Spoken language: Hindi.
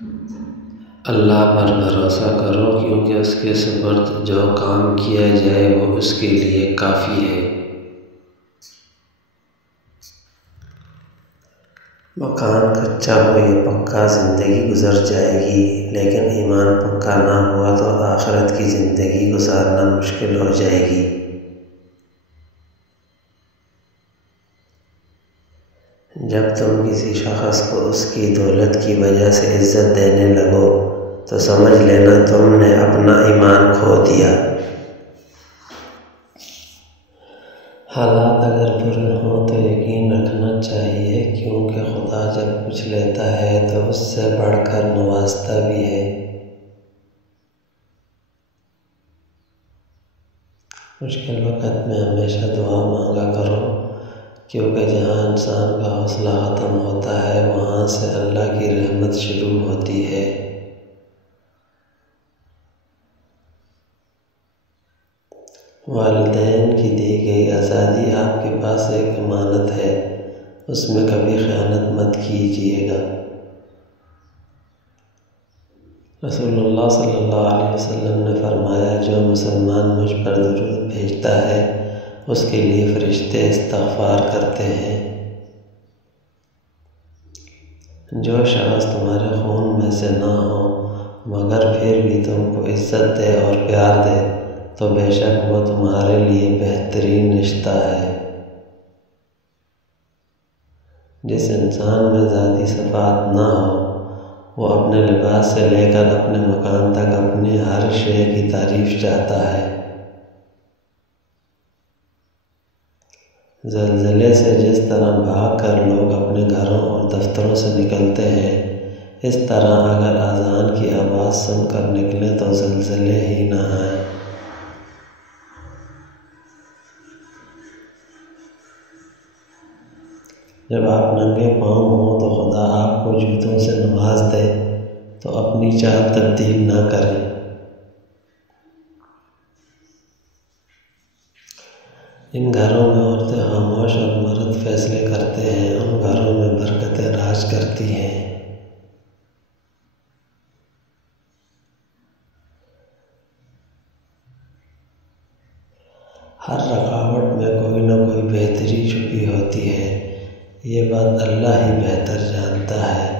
अल्लाह पर भरोसा करो, क्योंकि उसके सुपुर्द जो काम किया जाए वो उसके लिए काफ़ी है। मकान कच्चा हो या पक्का, ज़िंदगी गुजर जाएगी, लेकिन ईमान पक्का ना हुआ तो आखिरत की ज़िंदगी गुजारना मुश्किल हो जाएगी। जब तुम किसी शख्स को उसकी दौलत की वजह से इज़्ज़त देने लगो तो समझ लेना तुमने अपना ईमान खो दिया। हालात अगर बुरे हों तो यकीन रखना चाहिए, क्योंकि खुदा जब कुछ लेता है तो उससे बढ़कर नवाजता भी है। मुश्किल वक़्त में हमेशा दुआ मांगा करो, क्योंकि जहाँ इंसान का हौसला ख़त्म होता है वहाँ से अल्लाह की रहमत शुरू होती है। वालिदैन की दी गई आज़ादी आपके पास एक अमानत है, उसमें कभी ख़यानत मत कीजिएगा। रसूलुल्लाह सल्लल्लाहु अलैहि वसल्लम ने फरमाया, जो मुसलमान मुझ पर दुरूद भेजता है उसके लिए फ़रिश्ते इस्तग़फ़ार करते हैं। जो शख़्स तुम्हारे खून में से ना हो मगर फिर भी तुमको इज़्ज़त दे और प्यार दे तो बेशक वो तुम्हारे लिए बेहतरीन रिश्ता है। जिस इंसान में ज़ाती सिफ़ात ना हो वो अपने लिबास से लेकर अपने मकान तक अपनी हर शय की तारीफ़ चाहता है। ज़लज़ले से जिस तरह भाग कर लोग अपने घरों और दफ्तरों से निकलते हैं, इस तरह अगर अज़ान की आवाज़ सुनकर निकलें तो ज़लज़ले ही ना आए। जब आप नंगे पाँव हों तो खुदा आपको जूतों से नवाज दे तो अपनी चाल तब्दील ना करें। इन घरों में औरतें खामोश और मर्द फैसले करते हैं, उन घरों में बरकतें राज करती हैं। हर रकावट में कोई न कोई बेहतरी छुपी होती है, ये बात अल्लाह ही बेहतर जानता है।